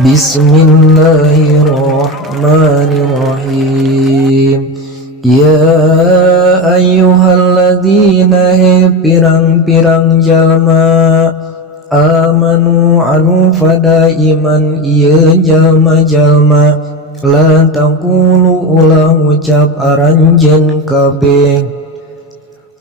Bismillahirrahmanirrahim. Ya ayyuhalladzina pirang-pirang jalma amanu anu pada iman ieu jalma-jalma la taqulu ulah ngucap aranjeun kabeh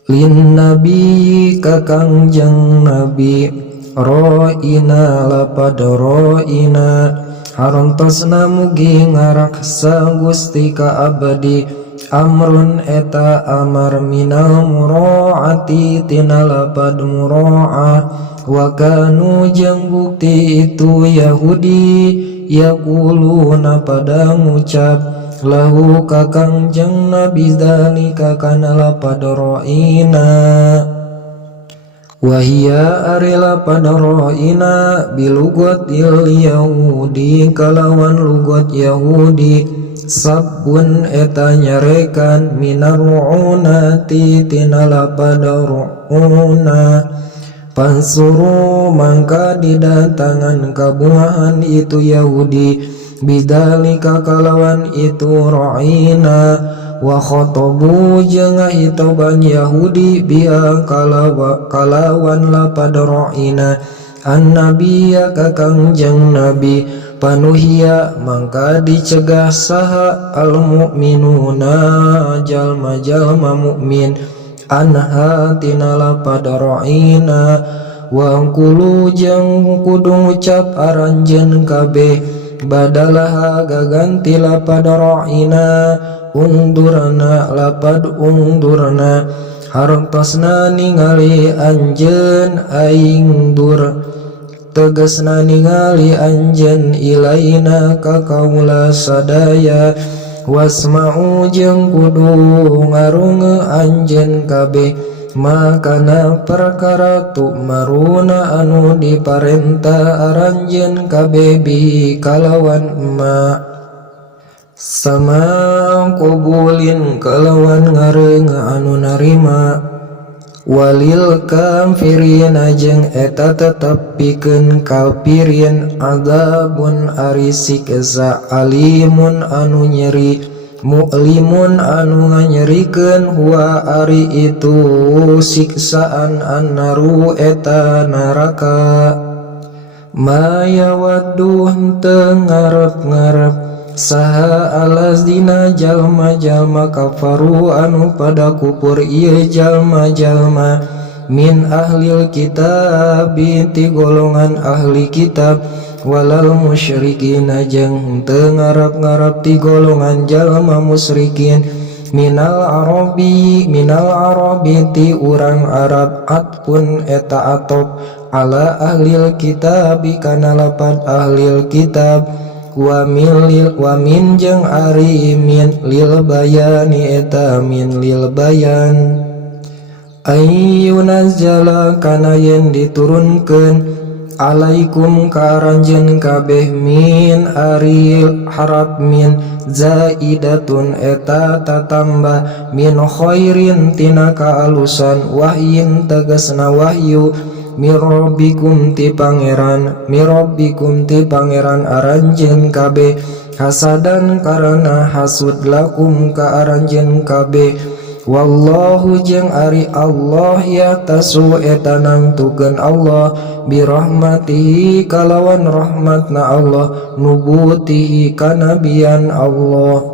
lin nabi ka kangjeng nabi ro'ina lapad ro'ina harontosna mugi ngaraksa Gusti ka abadi amrun eta amar minal mura'ati tina lapad mura'ah wa kanu jeung bukti itu Yahudi yaquluna pada ngucap lahu ka kangjeng nabi dzalika kana lapad ro'ina wahia arila pada ro'ina bilugotil Yahudi kalawan lugot Yahudi sabbun eta nyarekan minar ru'unati tinala pada ru'una pansuru mangka didatangan kabuahan itu Yahudi bidalika kalawan itu ro'ina wa khotobu jeung ngahitoban Yahudi biha kalawan lapad ro'ina an-nabiyya ka kangjeng nabi panuhia mangka dicegah saha al-mu'minuna jalma-jalma mukmin anha tina lapad ro'ina wa kulu jeung kudu ngucap aranjeun kabeh badalah gaganti lapad ro'ina ungdurna lapad ungdurna hartosna ningali anjeun aing dur tegasna ningali anjeun ilaina ka kaula sadaya wasma'u jeung kudu ngarunge anjeun kabeh makana perkara tu maruna anu diparentah aranjeun kabeh bihi kalawan ma sama kubulin kalawan ngareung anu narima walil kafirin jeung eta tetep pikeun kafirin adzabun ari siksa alimun anu nyeri mu'limun anu nganyerikeun huwa ari itu siksaan annaru eta neraka maya waduh teu ngarep-ngarep saha alazina jalma-jalma kafaru anu pada kupur ieu jalma-jalma min ahlil kitab ti golongan ahli kitab walal musyrikin jeung teu ngarep-ngarep ti golongan jalma musyrikin minal arabi ti urang Arab atpun eta atop ala ahlil kitab kana lapad ahlil kitab wa min jeung ari min lil bayani eta min lil bayan ayyunazzala kana yen diturunkeun alaikum karanjeun kabeh min aril harap min zaidatun eta tatambah min khairin tina kaalusan wahyin tegasna wahyu mirabbikum ti pangeran aranjeun kabeh hasadan karana hasud lakum ka aranjeun kabeh wallahu jeung ari Allah ya tasu eta nangtukeun Allah birahmatihi kalawan rahmatna Allah nubutihi kanabian Allah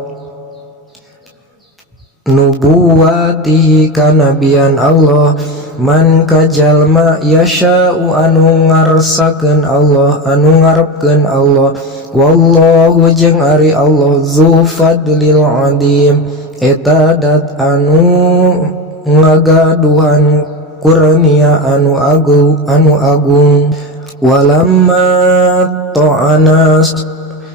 nubuwatihi kanabian Allah man kajalma yasha'u anu ngarsakeun Allah anu ngarepkeun Allah wallahu jeung ari Allah zu fadlil adim eta dat anu ngagaduhan kurnia anu agung walamma ta'anas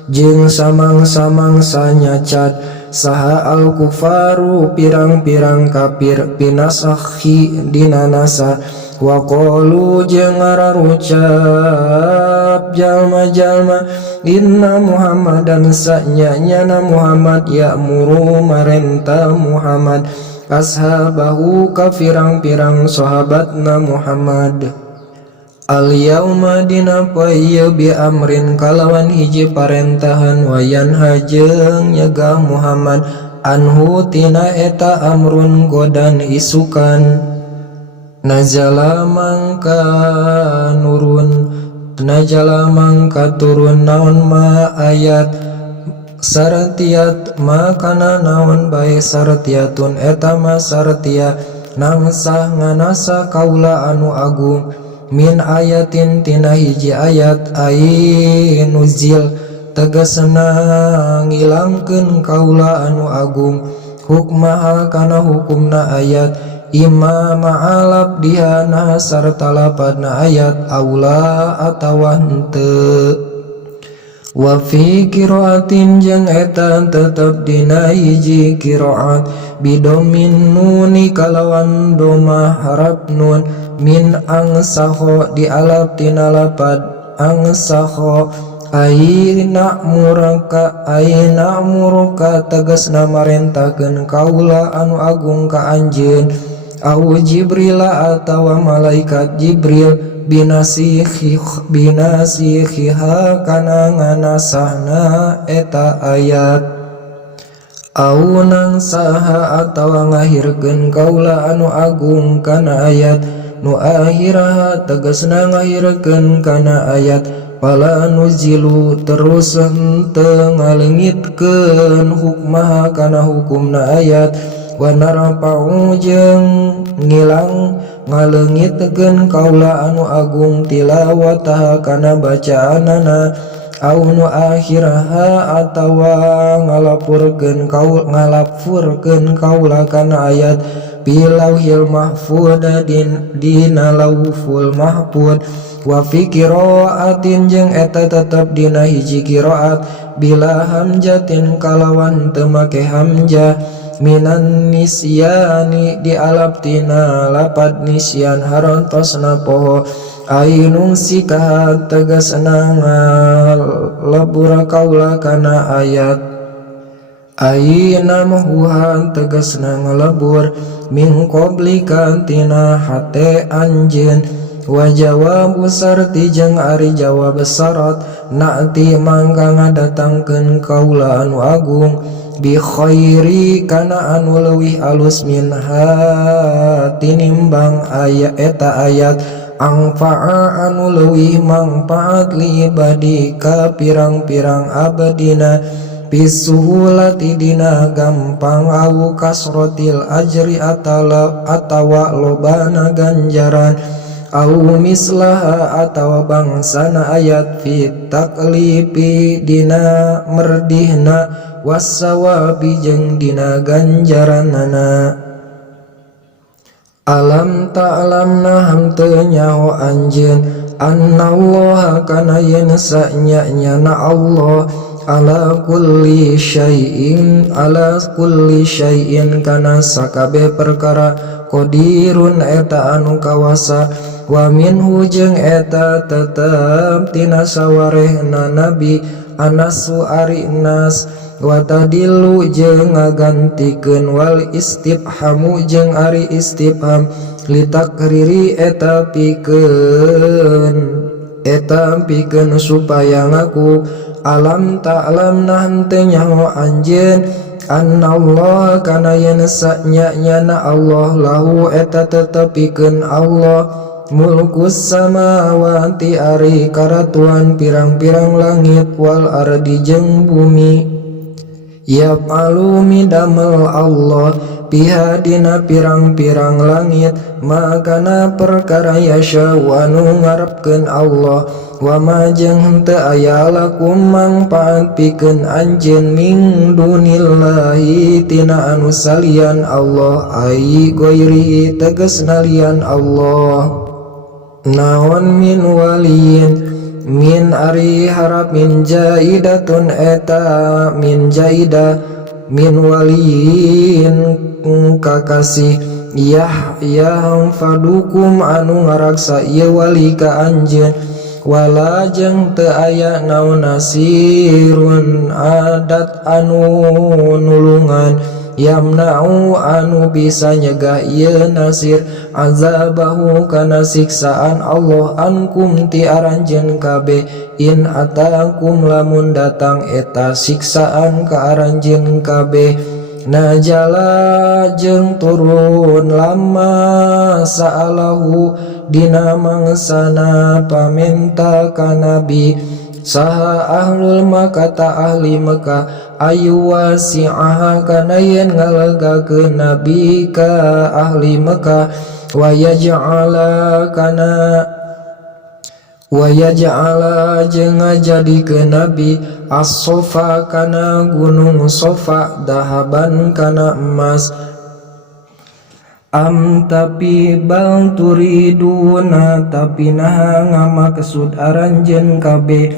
jeung samang-samang sanyacat saha al kufaru pirang-pirang kafir pinasakhi dina nasa wa qalu jeung ngararucap jalma-jalma inna Muhammadan sanyana Muhammad ya'muru marenta Muhammad ashabahu ka pirang-pirang sahabatna Muhammad Al yauma dina poe bi amrin kalawan hiji parentahan wayan hajeng nyegah Muhammad anhu tina eta amrun godan isukan najala mangka turun naon ma ayat sartiat makana naon bae sartiatun eta ma sartia nangsah nganasa kaula anu agung min ayatin tina hiji ayat nuzil tegasna ngilangkeun kaula anu agung hukmaha kana hukumna ayat imma ma'alab dihana sarta lapadna ayat aula atawa henteu wa fi qiraatin jeung eta tetep dina hiji qiraat bidomin nuni kalawan doma harap nun min angsaho dialap tina lapad angsaho aina muraka tegasna marentakeun kaula anu agung ka anjeun au jibrila atawa malaikat jibril binasihiha kana nganasahna eta ayat au nang saha atawa ngahirkeun kaula anu agung kana ayat nu akhiraha tegasna ngahirkeun kana ayat pala nuzilu terus henteu ngaleungitkeun hukmaha kana hukumna ayat wa narfa'u jeung ngilang ngaleungitkeun kaula anu agung tilawataha kana bacaanana au nu akhiraha atawa ngalapurkeun kaula kana ayat bilauhil mahfud dina lauhul mahfud wa fi qiraatin jeung eta tetep dina hiji qiraat bila hamjatin kalawan teu make hamjah minan nisyani dialap tina lapad nisyan harontosna poho ainung sikah tegasna ngalebur kaula kana ayat aina mahuhan tegasna ngalebur min qoblika tina hate anjeun wa jawabu sarti jeung ari jawab syarat na'ti mangka ngadatangkeun kaula anu agung bi khairi kana anu leuwih alus minha tinimbang ayat eta ayat angfa'a anu leuwih mangpaat li ibadi ka pirang-pirang abadina bisuhulati dina gampang au kasrotil ajri atawa lobana ganjaran au mislaha atawa bangsana ayat fit taklifi dina merdihna wassawabi jeung dina ganjaranana alam ta'lam naham teu nyaho anjeun annallaha kana yen sanyana Allah ala kulli syai'in kana sakabe perkara qadirun eta anu kawasa wa minhu jeung eta tetep tina sawarehna nabi anasu ari nas wa tadilu jeung ngagantikeun wal istifhamu jeung ari istifham litakriri eta pikeun supaya ngaku alam ta'lam nahan teu nyaho anjeun annallaha kana yen sanyana Allah lahu eta tetepikeun Allah mulkus samawati ari karatuan pirang-pirang langit wal ardi jeung bumi ya palumi damel Allah piha dina pirang-pirang langit makana perkara yasha wa nu ngarepkeun Allah wa ma jeung henteu aya lakum mangpaat pikeun anjeun min dunillahi tina anu salian Allah ai goiri tegasna lian Allah naon min waliyin min ari harap min jaidatun eta min jaida min waliyin kakasih yang fadukum anu ngaraksa ieu wali ka anjeun wala jeung teu aya naon nasirun adat anu nulungan yamna'u anu bisa nyegah ieu nasir azabahu kana siksaan Allah ankum ti aranjeun kabeh in atakum lamun datang eta siksaan ka aranjeun kabeh najala jeung turun lama sa'alahu dina mangsana pamenta ka nabi saha ahlul Makkah ta ahli Makkah ayu wasi'aha kana yen ngalegakeun nabi ka ahli Makkah wa yaj'ala jeung ngajadikeun nabi as-sofa kana gunung sofa dahaban kana emas tapi bal turiduna tapi nah ngamaksud aranjeun kabeh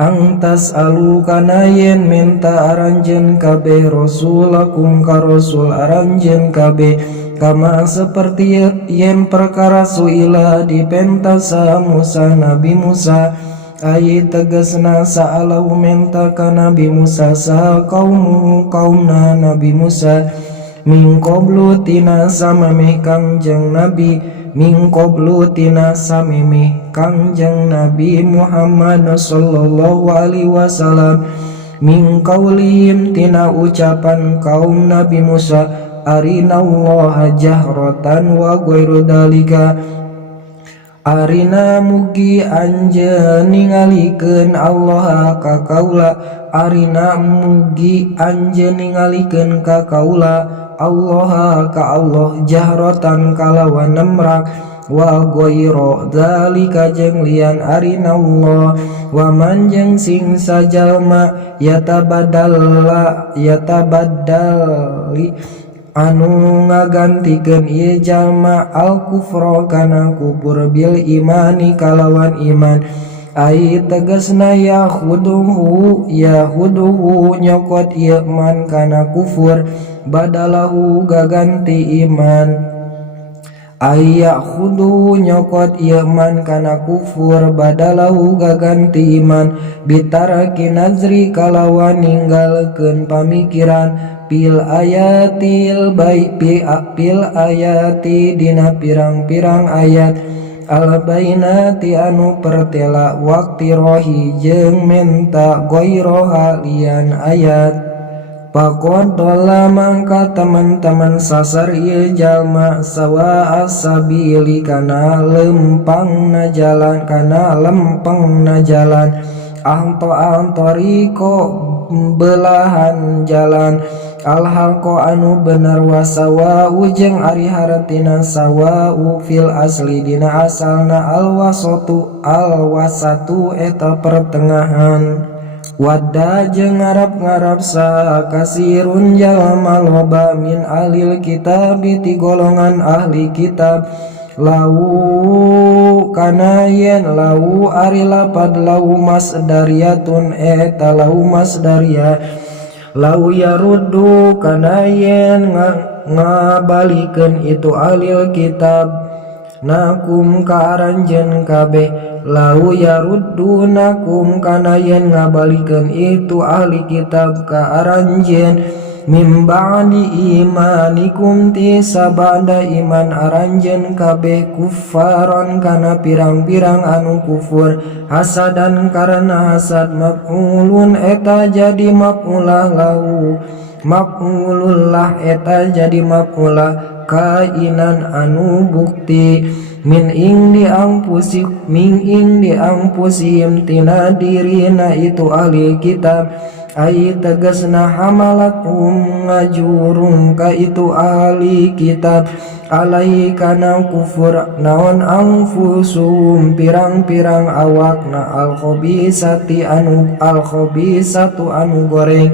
angtas alu kana yen minta aranjeun kabeh rasulakum ka rasul aranjeun kabeh kama seperti yen perkara suila dipentasa Musa Nabi Musa ai tegasna sa'alahu minta ka Nabi Musa sa kaumna Nabi Musa min qablu tina samemeh Kangjeng Nabi min qablu tina samemeh Kangjeng Nabi Muhammad sallallahu alaihi wasallam min qaulihim tina ucapan kaum Nabi Musa arinallaha jahratan wa ghairu dalika arina mugi anjeun ningalikeun Allah ka kaula arina mugi anjeun ningalikeun ka kaula Allah ka Allah jahratan kalawan nemrak wa ghairu dzalika jeung lian arina Allah wa man jeung sing sajalma yatabaddali anu ngagantikeun ieu jalma al kufra kana kufur bil imani kalawan iman ai tegasna yahuduhu nyokot ieu man kana kufur badalahu gaganti iman ai yahudu nyokot ieu man kana kufur badalahu gaganti iman bitaraki nazri kalawan ninggalkeun pamikiran pil ayatil pil ayati dina pirang-pirang ayat al bainati anu pertela wakti rohi jeung menta goiroha lian ayat pakodola mangka teman-teman sasar ieu jalma sawa asabili kana lempangna jalan antoriko belahan jalan alhaqo anu bener wasawa ujeng ari haratina sawa fil asli dina asalna alwasatu eta pertengahan wadda jeung ngarap-ngarap sa kasirun jalma loba min ahlil kitab ti golongan ahli kitab lau kana yen lau ari lapad lau masdariyatun eta lau masdariyah lau yaruddu kana yen ngabalikeun itu ahlil kitab nakum ka aranjeun kabeh lau yaruddu nakum kana yen ngabalikeun itu ahli kitab ka aranjeun mim ba'di imanikum ti sabada iman aranjeun kabeh kufaron kana pirang-pirang anu kufur hasadan karena hasad maf'ulun eta jadi maf'ulah lahu maf'ulullah eta jadi maf'ulah kainan anu bukti min ing di angpusihim tina dirina itu ahli kitab ai tegasna hamalatum ngajurung ka itu ahli kitab alai kana kufur naon anfusum pirang-pirang awakna al-khabisatu anu goreng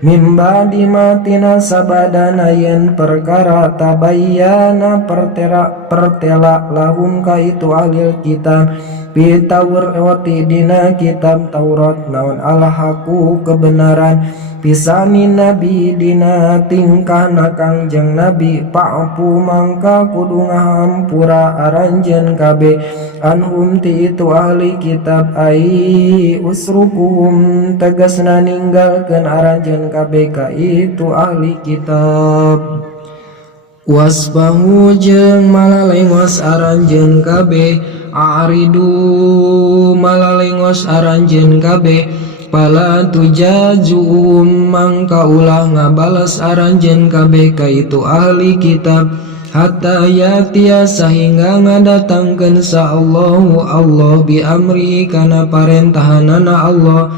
mimba dimatina sabadana yen perkara tabayyana pertela lahum ka itu ahli kitab fi Taurati dina kitab Taurat naon al-haqu kebenaran pisani nabi dina tingkahna Kangjeng Nabi pa'fu mangka kudu ngahampura aranjeun kabeh anhum ti itu ahli kitab ai usrukuhum tegasna ninggalkeun aranjeun kabeh ka itu ahli kitab wasbahu jeung malalengos aranjeun kabeh aridu malalengos aranjeun kabeh pala tujazum mangka ulah ngabales aranjeun kabeh ka itu ahli kitab hatta yatia sahingga ngadatangkeun sa Allahu Allah bi amri kana parentahanana Allah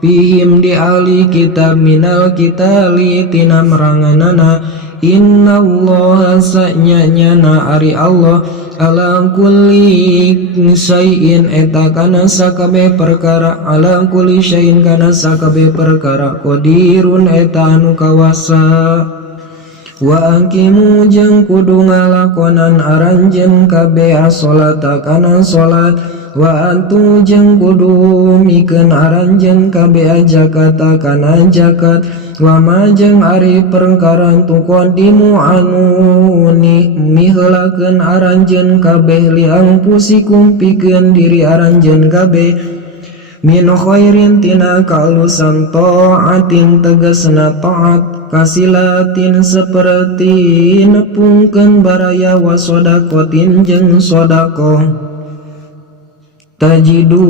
bihim di ahli kitab minal kitali tina meranganana inna Allah sa'nyanyana ari Allah ala kulli syai'in eta kana sakabeh perkara ala kulli syai'in kana sakabeh perkara qadirun eta anu kawasa wa aqimu jeung kudu ngalakonan aranjeun kabeh as-sholata kana salat wa antu jeung kudu mikeun aranjeun kabeh zakata kana zakat wa ma jeung ari perkara tuqaddimu anu miheulakeun aranjeun kabeh li anfusikum pikeun diri aranjeun kabeh min khairin tina kaulusan ta'atin tegasna ta'at kasilatin seperti nepungkeun baraya wa sodakotin jeung sodako tajidu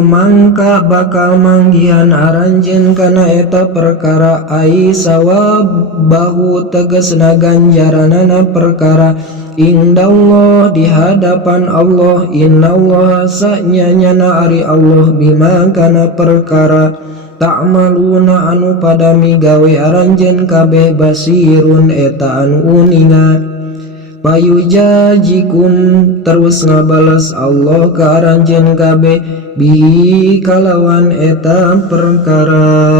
mangka bakal manggihan aranjeun kana eta perkara ai sawabahu tegasna ganjaranana perkara indallah di hadapan Allah innallaha sa'nyanyana ari Allah bima kana perkara ta'maluna anu pada migawe aranjeun kabeh basirun eta anu uninga payujajikun terus ngabales Allah ka aranjeun kabeh bihi kalawan eta perkara